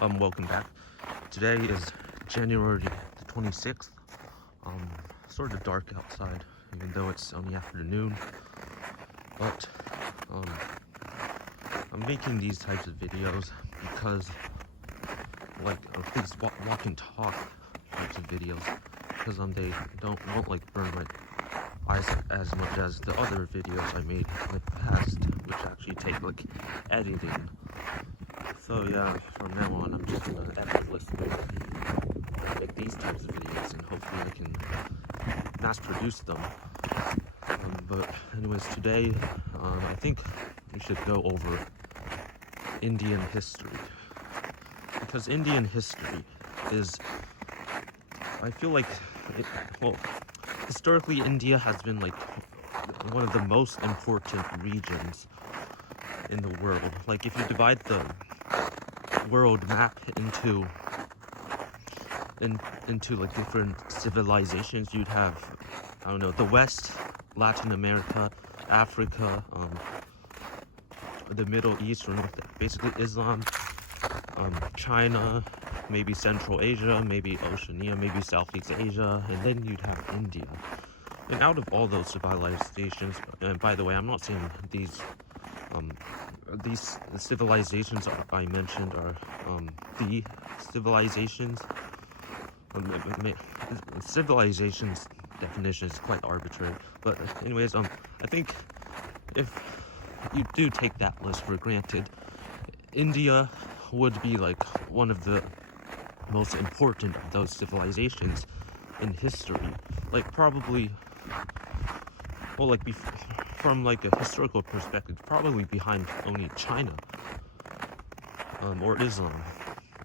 Welcome back. Today is January the 26th. Sort of dark outside, even though it's only afternoon. But I'm making these types of videos because, these walk and talk types of videos, because they won't like burn my eyes as much as the other videos I made in the past, which actually take like editing. So yeah, from now on, I'm just gonna effortlessly make these types of videos, and hopefully I can mass produce them. But anyways, today, I think we should go over Indian history, because Indian history is, I feel like, historically India has been like one of the most important regions in the world. Like if you divide the world map into like different civilizations, you'd have, I don't know, the West, Latin America, Africa, the Middle East, or basically Islam, China, maybe Central Asia, maybe Oceania, maybe Southeast Asia, and then you'd have India. And out of all those civilizations, and by the way, I'm not saying these civilizations I mentioned are the civilizations. Civilization's definition is quite arbitrary, but anyways, I think if you do take that list for granted, India would be like one of the most important of those civilizations in history. Like probably, from like a historical perspective, probably behind only China, or Islam.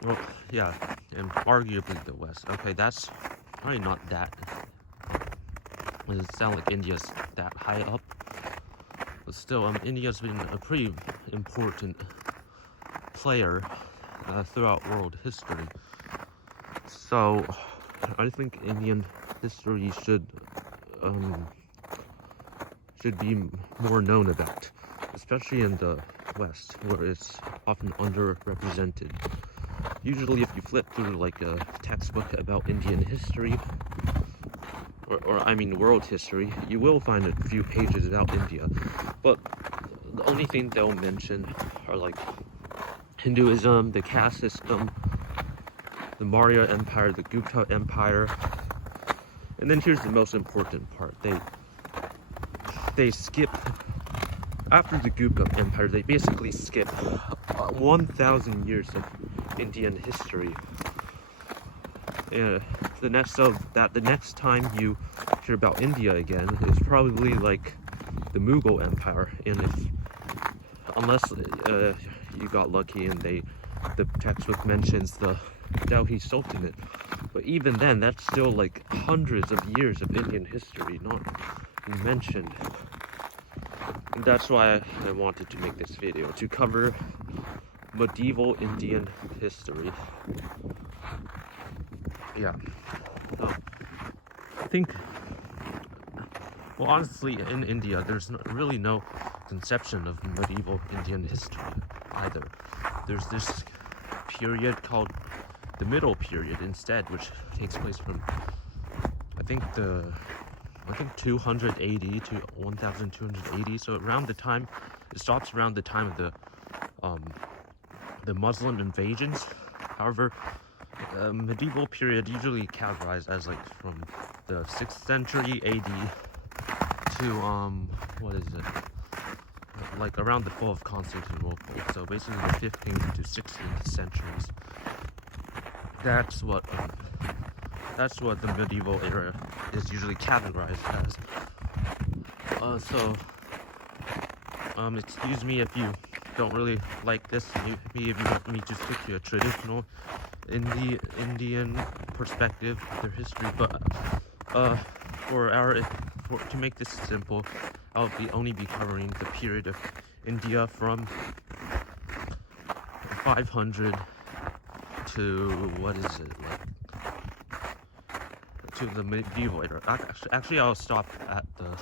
Well, yeah, and arguably the West. Okay, that's probably not that. It doesn't sound like India's that high up, but still, India's been a pretty important player throughout world history. So, I think Indian history should be more known about, especially in the West, where it's often underrepresented. Usually if you flip through like a textbook about Indian history, or I mean world history, you will find a few pages about India, but the only thing they'll mention are like Hinduism, the caste system, the Maurya Empire, the Gupta Empire, and then here's the most important part. They skip, after the Gupta Empire, they basically skip 1,000 years of Indian history. The next time you hear about India again is probably like the Mughal Empire, and unless you got lucky and the textbook mentions the Delhi Sultanate, but even then, that's still like hundreds of years of Indian history not mentioned. And that's why I wanted to make this video, to cover medieval Indian history. Yeah. So, I think, well, honestly, in India, there's really no conception of medieval Indian history either. There's this period called the Middle Period instead, which takes place from, I think 280 to 1280. So around the time, it stops around the time of the Muslim invasions. However, medieval period usually categorized as like from the 6th century AD to what is it? Like around the fall of Constantinople. So basically the 15th to 16th centuries. That's what the medieval era is usually categorized as. Excuse me if you don't really like this. Maybe if you want me to stick to a traditional Indian perspective of their history, but to make this simple, I'll only be covering the period of India from 500 to what is it, like to the medieval era. Actually, I'll stop at the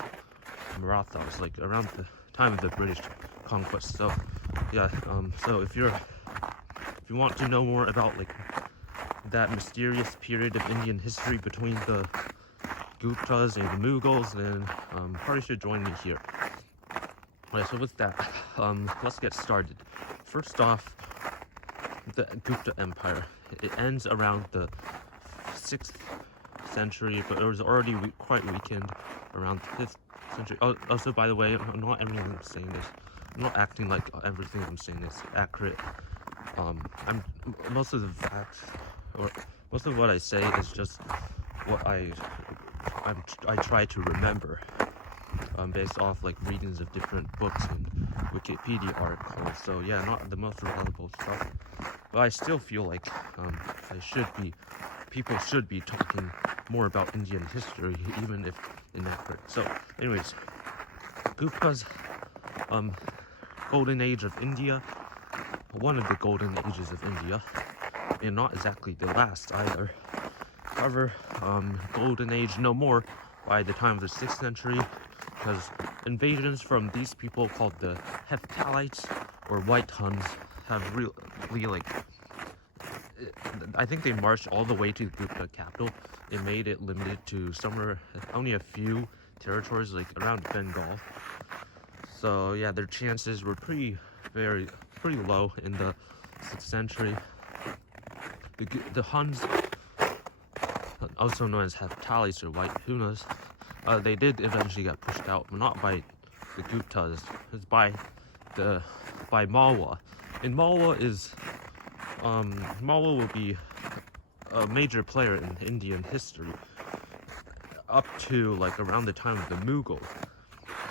Marathas, like around the time of the British conquest. So yeah, so if you're you want to know more about like that mysterious period of Indian history between the Guptas and the Mughals, then probably should join me here. Alright, so with that, let's get started. First off, the Gupta Empire. It ends around the 6th century, but it was already quite weakened around the 5th century. Also, by the way, not everything I'm saying is, I'm not acting like everything I'm saying is accurate. Most of the facts, or most of what I say is just what I try to remember, based off like readings of different books and Wikipedia articles. So yeah, not the most reliable stuff, but I still feel like people should be talking more about Indian history, even if inaccurate. So anyways, Gupta's golden age of India, one of the golden ages of India, and not exactly the last either. However, golden age no more by the time of the 6th century, because invasions from these people called the Hephthalites or White Huns have really like, I think they marched all the way to the Gupta capital. It made it limited to somewhere, only a few territories, like around Bengal. So yeah, their chances were pretty low in the 6th century. The Huns, also known as Hephthalites or White Hunas, they did eventually get pushed out, but not by the Guptas. It's by Malwa. And Malwa will be a major player in Indian history up to like around the time of the Mughals.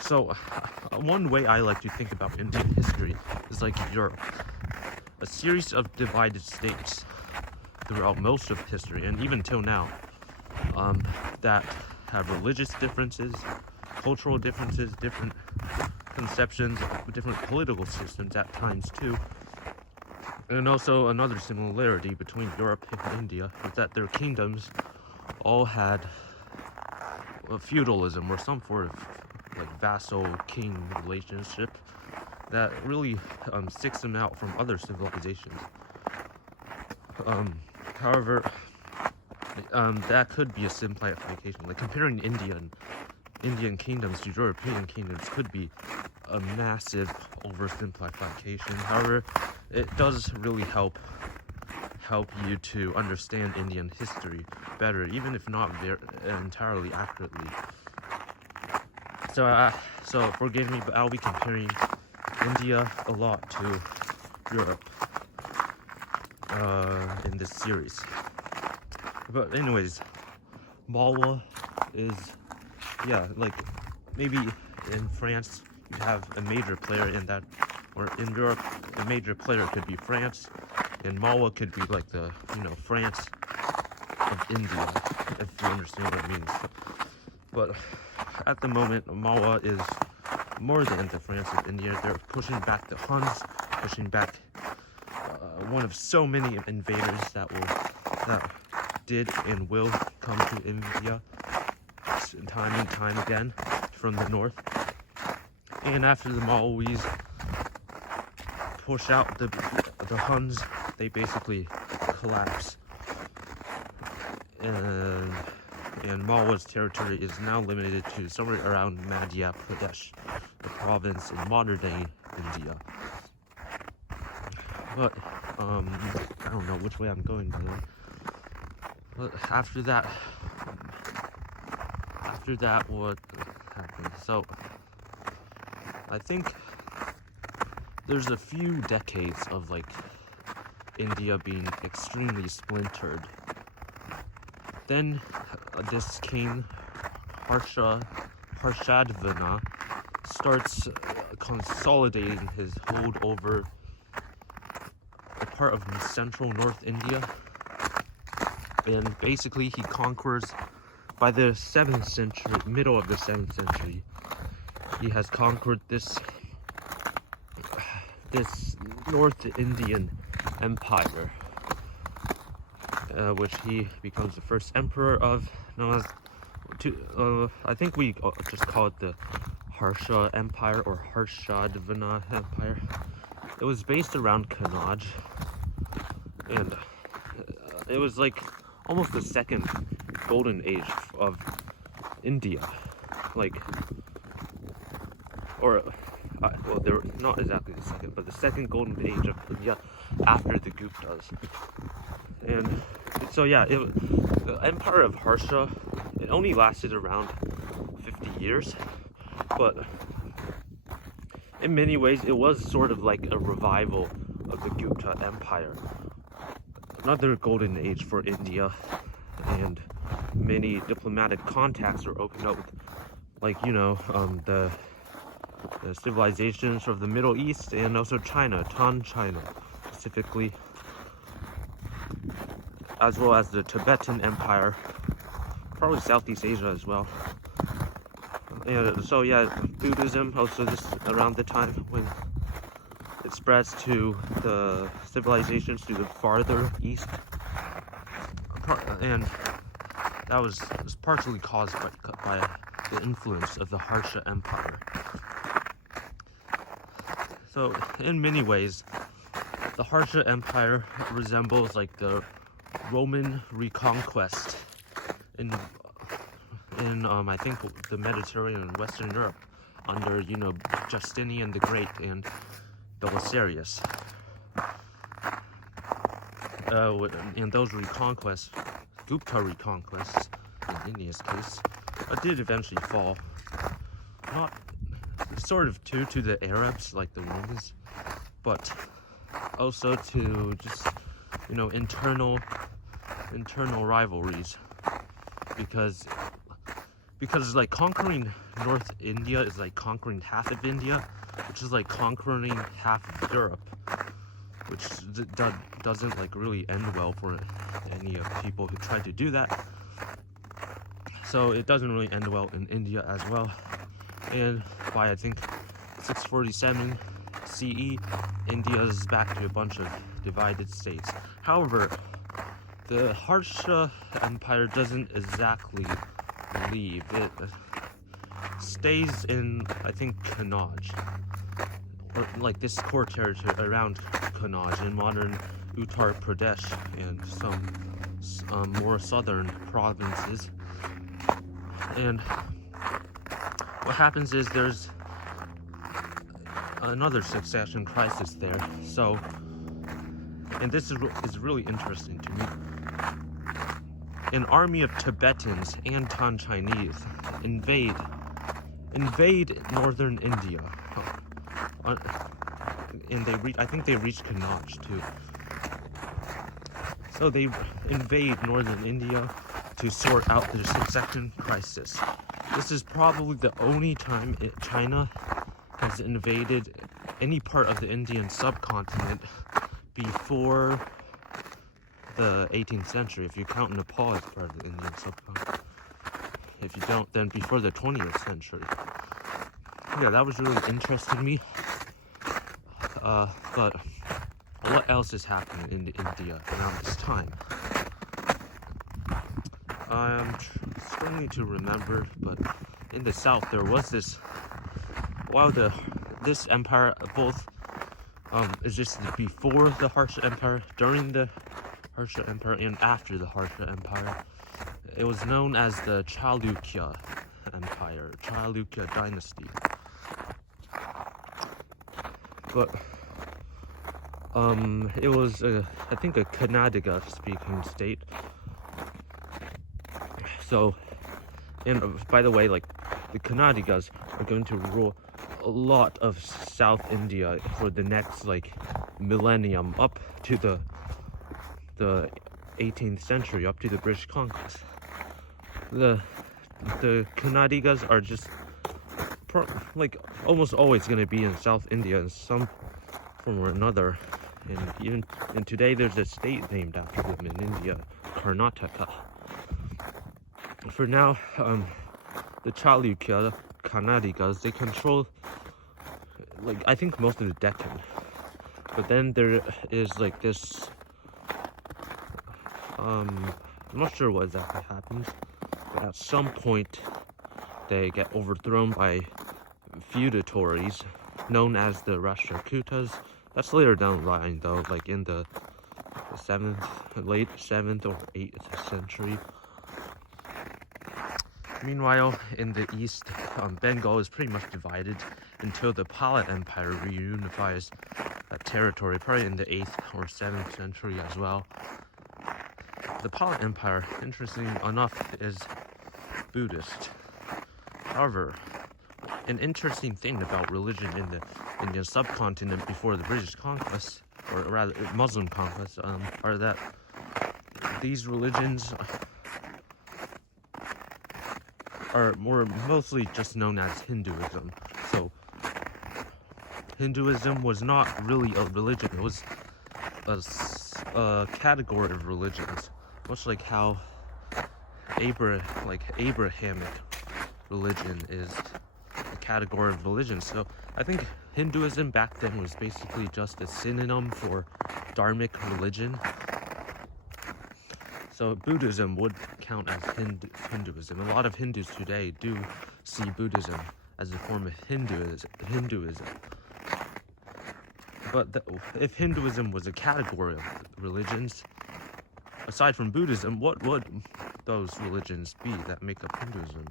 So one way I like to think about Indian history is like Europe, a series of divided states throughout most of history, and even till now, that have religious differences, cultural differences, different conceptions, different political systems at times too. And also another similarity between Europe and India is that their kingdoms all had feudalism or some sort of like vassal king relationship that really sticks them out from other civilizations. However, that could be a simplification. Like comparing Indian kingdoms to European kingdoms could be a massive oversimplification. However, it does really help you to understand Indian history better, even if not entirely accurately. So forgive me, but I'll be comparing India a lot to Europe in this series. But anyways, Malwa is, yeah, like maybe in France you have a major player in that, or in Europe a major player could be France, and Malwa could be like the, France of India, if you understand what it means. But at the moment, Malwa is more than the France of India. They're pushing back the Huns, pushing back one of so many invaders that did and will come to India time and time again from the north. And after the Malwis push out the Huns, they basically collapse. And Malwa's territory is now limited to somewhere around Madhya Pradesh, the province in modern-day India. But I don't know which way I'm going, by the way. But after that, what happened? So I think there's a few decades of like India being extremely splintered. Then this king, Harshadvana, starts consolidating his hold over a part of central North India. And basically he conquers, by the 7th century, middle of the 7th century, he has conquered this North Indian empire, which he becomes the first emperor of, known as, I think we just call it the Harsha Empire or Harshadvana Empire. It was based around Kannauj, and it was like almost the second golden age of India, like, or well, they're not exactly the second, but the second golden age of India after the Guptas. And so yeah, the empire of Harsha, it only lasted around 50 years, but in many ways it was sort of like a revival of the Gupta empire, another golden age for India, and many diplomatic contacts were opened up with, like, the civilizations of the Middle East and also China, Han China specifically, as well as the Tibetan Empire, probably Southeast Asia as well. And so yeah, Buddhism also just around the time when it spreads to the civilizations to the farther east, and that was partially caused by the influence of the Harsha Empire. So in many ways, the Harsha Empire resembles like the Roman reconquest in I think the Mediterranean and Western Europe under Justinian the Great and Belisarius. And those reconquests, Gupta reconquests in India's case, did eventually fall. Not sort of to the Arabs like the Romans, but also to just internal rivalries, because like conquering North India is like conquering half of India, which is like conquering half of Europe, which doesn't like really end well for any of people who try to do that. So it doesn't really end well in India as well. And by I think 647 CE, India is back to a bunch of divided states. However, the Harsha Empire doesn't exactly leave. It stays in, I think, Kannauj, or like this core territory around Kannauj in modern Uttar Pradesh and some more southern provinces. And what happens is there's another succession crisis there. So, and this is really interesting to me. An army of Tibetans and Han Chinese invade northern India, and I think they reached Kannauj too. So they invade northern India to sort out the succession crisis. This is probably the only time China has invaded any part of the Indian subcontinent before the 18th century, if you count Nepal as part of the Indian subcontinent. If you don't, then before the 20th century. Yeah, that was really interesting to me. But what else is happening in India around this time? I'm struggling to remember, but in the south there was this, while this empire both existed before the Harsha Empire, during the Harsha Empire, and after the Harsha Empire. It was known as the Chalukya Empire, Chalukya Dynasty. But it was I think a Kannadiga speaking state. So, and by the way, like the Kannadigas are going to rule a lot of South India for the next like millennium, up to the 18th century, up to the British conquest. The Kannadigas are just like almost always going to be in South India in some form or another, and today there's a state named after them in India, Karnataka. For now, the Chalukya Kannadigas, they control, like, I think most of the Deccan. But then there is like this, I'm not sure what exactly happens, but at some point they get overthrown by feudatories known as the Rashtrakutas. That's later down the line though, like in the late 7th or 8th century. Meanwhile, in the east, Bengal is pretty much divided until the Pala Empire reunifies that territory, probably in the 8th or 7th century as well. The Pala Empire, interesting enough, is Buddhist. However, an interesting thing about religion in the Indian subcontinent before the British conquest, or rather Muslim conquest, are that these religions are mostly just known as Hinduism. So Hinduism was not really a religion; it was a category of religions, much like how Abrahamic religion is a category of religion. So I think Hinduism back then was basically just a synonym for dharmic religion. So Buddhism would count as Hinduism. A lot of Hindus today do see Buddhism as a form of Hinduism. But if Hinduism was a category of religions, aside from Buddhism, what would those religions be that make up Hinduism?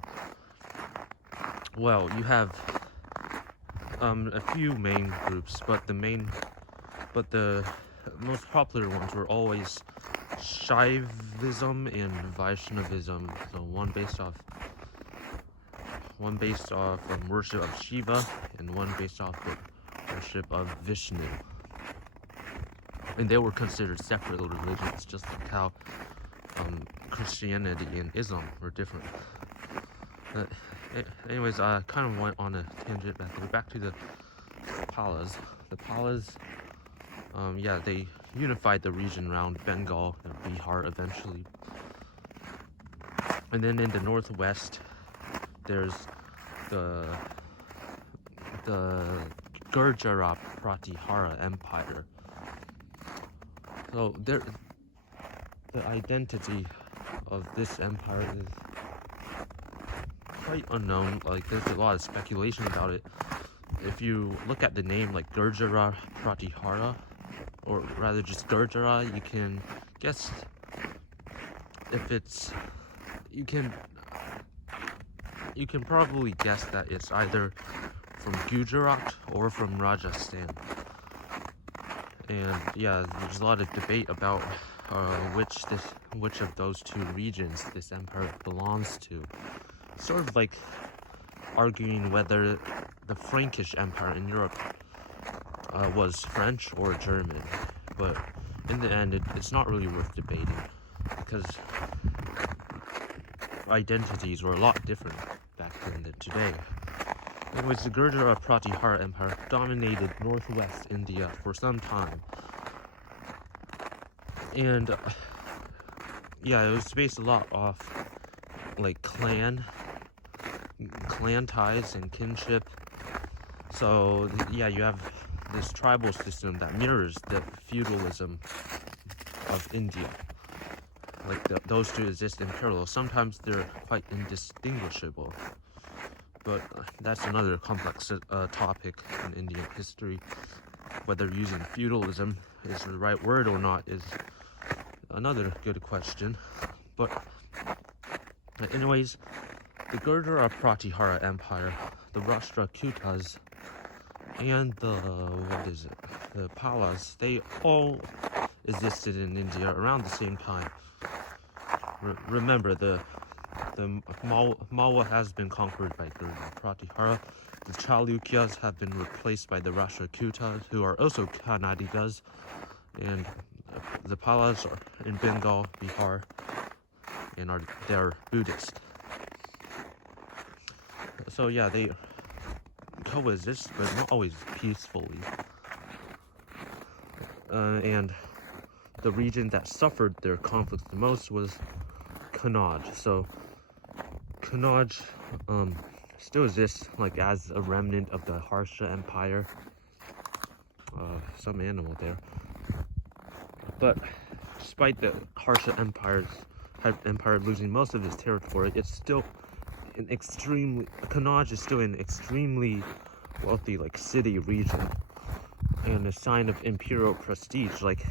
Well, you have a few main groups, but the most popular ones were always Shaivism and Vaishnavism. So one based off worship of Shiva, and one based off worship of Vishnu. And they were considered separate religions, just like how Christianity and Islam were different. Anyways, I kind of went on a tangent back there. Back to the Palas. The Palas, they unified the region around Bengal and Bihar eventually. And then in the northwest, there's the Gurjara Pratihara Empire. So the identity of this empire is quite unknown. Like, there's a lot of speculation about it. If you look at the name, like Gurjara Pratihara, or rather just Gurjara, you can guess if it's, you can probably guess that it's either from Gujarat or from Rajasthan. And yeah, there's a lot of debate about which of those two regions this empire belongs to. Sort of like arguing whether the Frankish Empire in Europe was French or German. But in the end, it's not really worth debating, because identities were a lot different back then than today. Anyways, the Gurjara Pratihara Empire dominated northwest India for some time. And yeah, it was based a lot off like clan ties and kinship. So yeah, you have this tribal system that mirrors the feudalism of India. Like those two exist in parallel. Sometimes they're quite indistinguishable, but that's another complex topic in Indian history. Whether using feudalism is the right word or not is another good question. But anyways, the Gurjara Pratihara Empire, the Rashtrakutas, and the Palas, they all existed in India around the same time. Remember, the Malwa has been conquered by Gurjara Pratihara. The Chalukyas have been replaced by the Rashtrakutas, who are also Kannadigas, and the Palas are in Bengal, Bihar, and they're Buddhist. So yeah, they coexist, but not always peacefully. And the region that suffered their conflict the most was Kannauj. So Kannauj still exists like as a remnant of the Harsha Empire. Some animal there. But despite the Harsha Empire losing most of its territory, it's still Kannauj is still an extremely wealthy city region, and a sign of imperial prestige. Like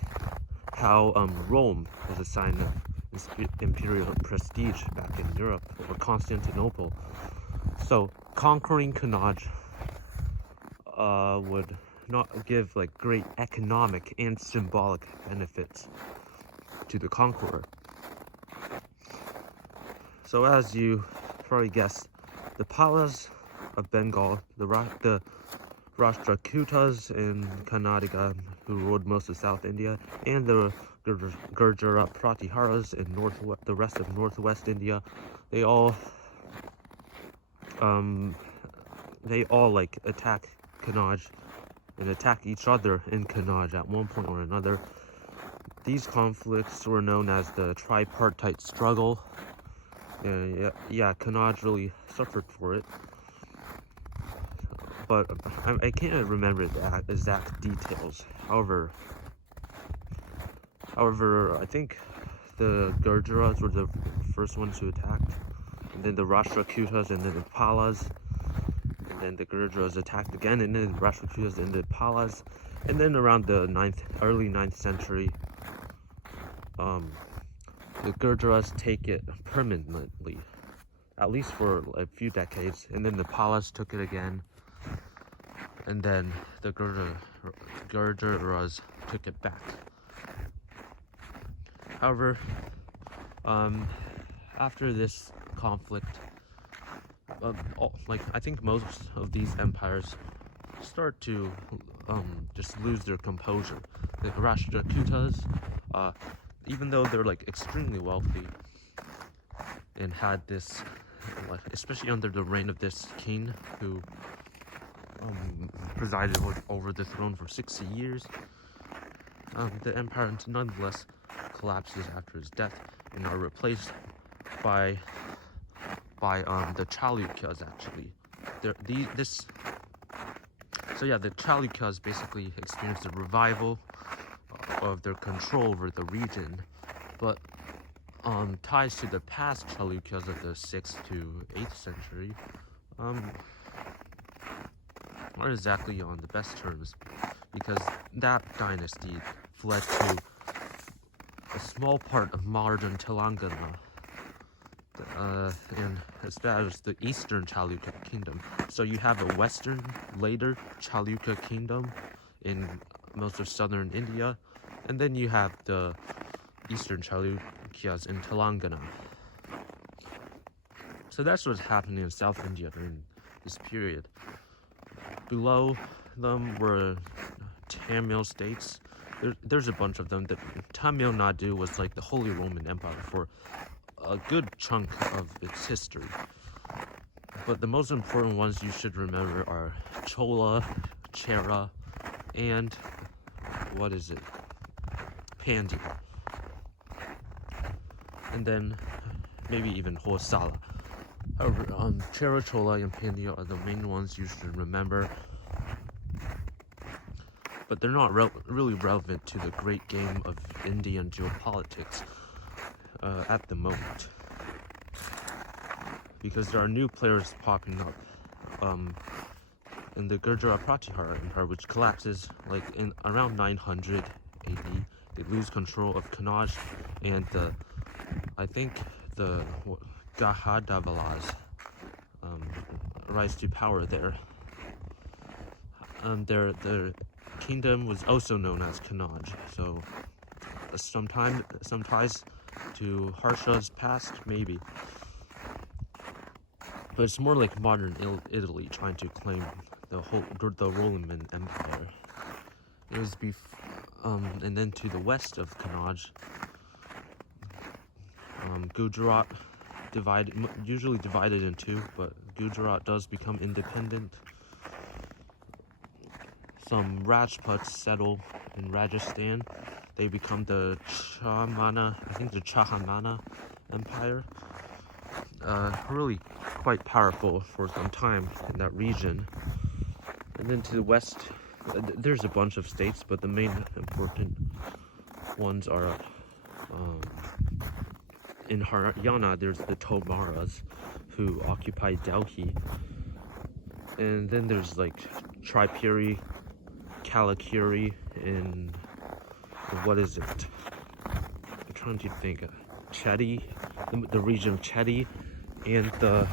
how Rome was a sign of imperial prestige back in Europe, or Constantinople. So conquering Connaught would not give like great economic and symbolic benefits to the conqueror. So as you probably guessed, the Palas of Bengal, the Rashtrakutas in Karnataka, who ruled most of South India, and the Gurjara Pratiharas in the rest of northwest India, they all like attack Kannauj and attack each other in Kannauj at one point or another. These conflicts were known as the Tripartite struggle. Yeah, Kannauj really suffered for it, but I can't remember the exact details. However, I think the Gurjaras were the first ones who attacked, and then the Rashtrakutas, and then the Palas, and then the Gurjaras attacked again, and then the Rashtrakutas and the Palas, and then around the early 9th century, the Gurjaras take it permanently, at least for a few decades, and then the Palas took it again, and then the Gurjaras took it back. However, after this conflict, I think most of these empires start to just lose their composure. The Rashtrakutas, even though they're like extremely wealthy and had this, especially under the reign of this king who presided over the throne for 60 years, the empire nonetheless collapses after his death and are replaced by the Chalukyas. Actually, so yeah, the Chalukyas basically experienced a revival of their control over the region, but ties to the past Chalukyas of the 6th to 8th century aren't exactly on the best terms, because that dynasty fled to a small part of modern Telangana and established the Eastern Chalukya Kingdom. So you have a Western, later Chalukya Kingdom in most of southern India, and then you have the Eastern Chalukyas in Telangana. So that's what's happening in South India during this period. Below them were Tamil states. There's a bunch of them. Tamil Nadu was like the Holy Roman Empire for a good chunk of its history. But the most important ones you should remember are Chola, Chera, and Pandya. And then maybe even Hosala. However, Chera, Chola, and Pandya are the main ones you should remember. But they're not really relevant to the great game of Indian geopolitics at the moment, because there are new players popping up in the Gurjara Pratihara Empire, which collapses like in around 900 AD. They lose control of Kannauj, and I think the Gahadavalas rise to power there. Their kingdom was also known as Kannauj, so some ties to Harsha's past, maybe. But it's more like modern Italy trying to claim the Roman Empire. It was and then to the west of Kannauj, Gujarat usually divided in two, but Gujarat does become independent. Some Rajputs settle in Rajasthan. They become the Chahamana Empire. Really quite powerful for some time in that region. And then to the west, there's a bunch of states, but the main important ones are in Haryana. There's the Tomaras, who occupy Delhi, and then there's like Tripuri, Kalakuri in what is it? I'm trying to think. Chedi, the region of Chedi, and the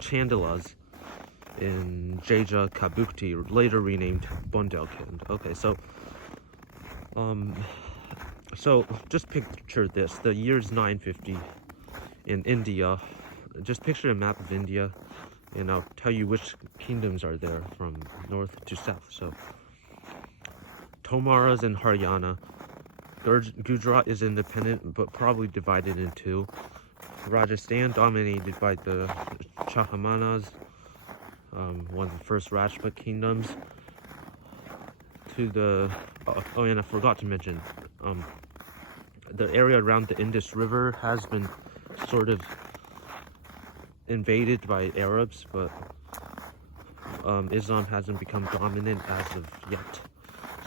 Chandilas in Jeja Kabukti, later renamed Bundelkhand. Okay, so just picture this: the year's 950 in India. Just picture a map of India, and I'll tell you which kingdoms are there from north to south. So Tomara's in Haryana. Gujarat is independent, but probably divided in two. Rajasthan dominated by the Chahamanas, one of the first Rajput kingdoms. To the oh, and I forgot to mention, the area around the Indus River has been sort of invaded by Arabs, but Islam hasn't become dominant as of yet.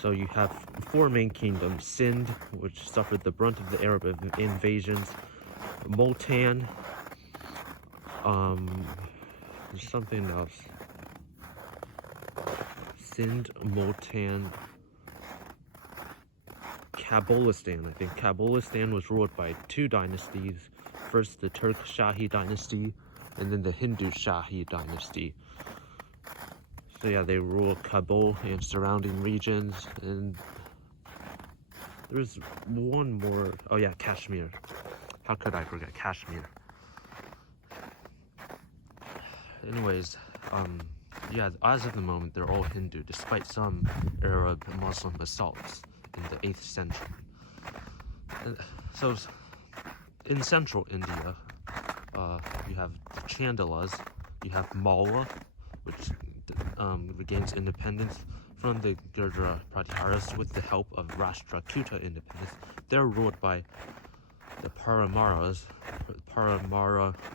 So you have four main kingdoms: Sindh, which suffered the brunt of the Arab invasions; Multan, there's something else. Sindh, Multan, Kabulistan. I think Kabulistan was ruled by two dynasties. First, the Turk Shahi dynasty, and then the Hindu Shahi dynasty. So yeah, they ruled Kabul and surrounding regions. And there's one more. Oh yeah, Kashmir. How could I forget Kashmir? Anyways, yeah, as of the moment, they're all Hindu, despite some Arab Muslim assaults in the 8th century. And so, in central India, you have the Chandilas, you have Malwa, which regains independence from the Gurdjieff Pratihars with the help of Rashtrakuta independence. They're ruled by the Paramara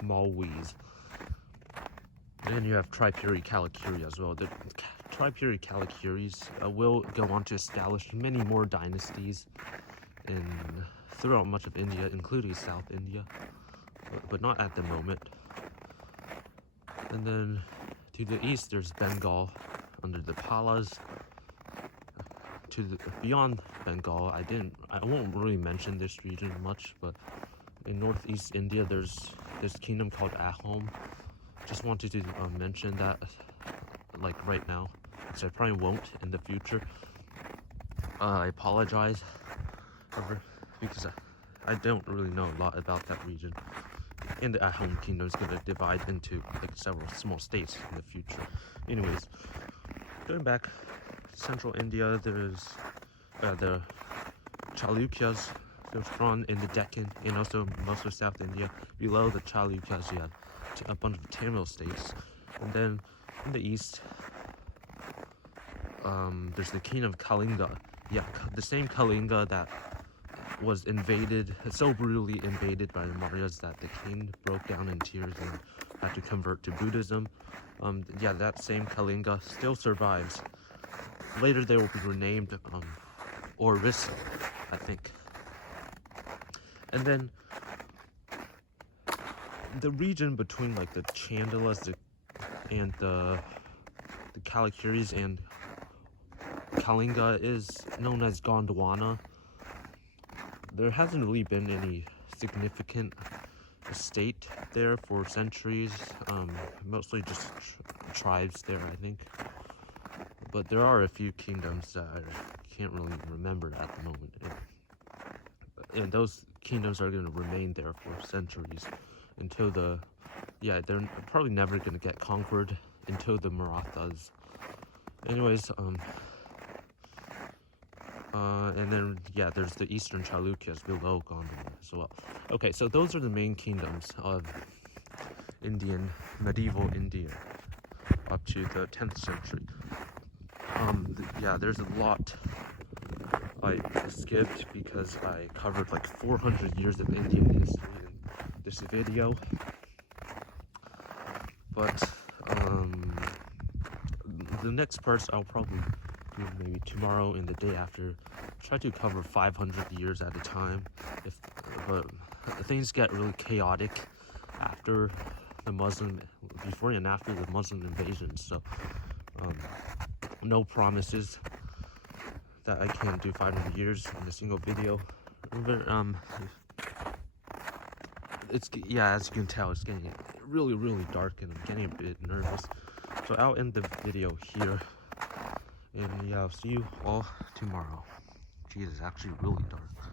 Malwis. Then you have Tripuri Kalakiri as well. The Tripuri Kalakiris will go on to establish many more dynasties throughout much of India, including South India, but not at the moment. And then to the east, there's Bengal under the Palas. Beyond Bengal, I won't really mention this region much, but in northeast India, there's this kingdom called Ahom. Just wanted to mention that, like right now, because I probably won't in the future. I apologize, because I don't really know a lot about that region. And the Ahom kingdom is going to divide into like several small states in the future. Anyways, going back to central India, there's the Chalukyas. They're strong in the Deccan and also most of South India. Below the Chalukyas, you have a bunch of Tamil states. And then in the east, there's the kingdom of Kalinga. Yeah, the same Kalinga that was invaded, so brutally invaded by the Mauryas that the king broke down in tears and had to convert to Buddhism. Yeah, that same Kalinga still survives. Later they will be renamed Orissa, I think. And then the region between like the Chandilas and the Kalakiris and Kalinga is known as Gondwana. There hasn't really been any significant state there for centuries, mostly just tribes there, I think. But there are a few kingdoms that I can't really remember at the moment. And those kingdoms are going to remain there for centuries until they're probably never going to get conquered until the Marathas. Anyways, and then, yeah, there's the Eastern Chalukyas below Gondwana as well. Okay, so those are the main kingdoms of medieval India up to the 10th century. Yeah, there's a lot I skipped because I covered like 400 years of Indian history in this video. But, the next parts I'll probably do maybe tomorrow and the day after. Try to cover 500 years at a time, but things get really chaotic before and after the Muslim invasion, so no promises. that I can't do 500 years in a single video. But, yeah, as you can tell, it's getting really dark, and I'm getting a bit nervous. So I'll end the video here, and yeah, I'll see you all tomorrow. Geez, it's actually really dark.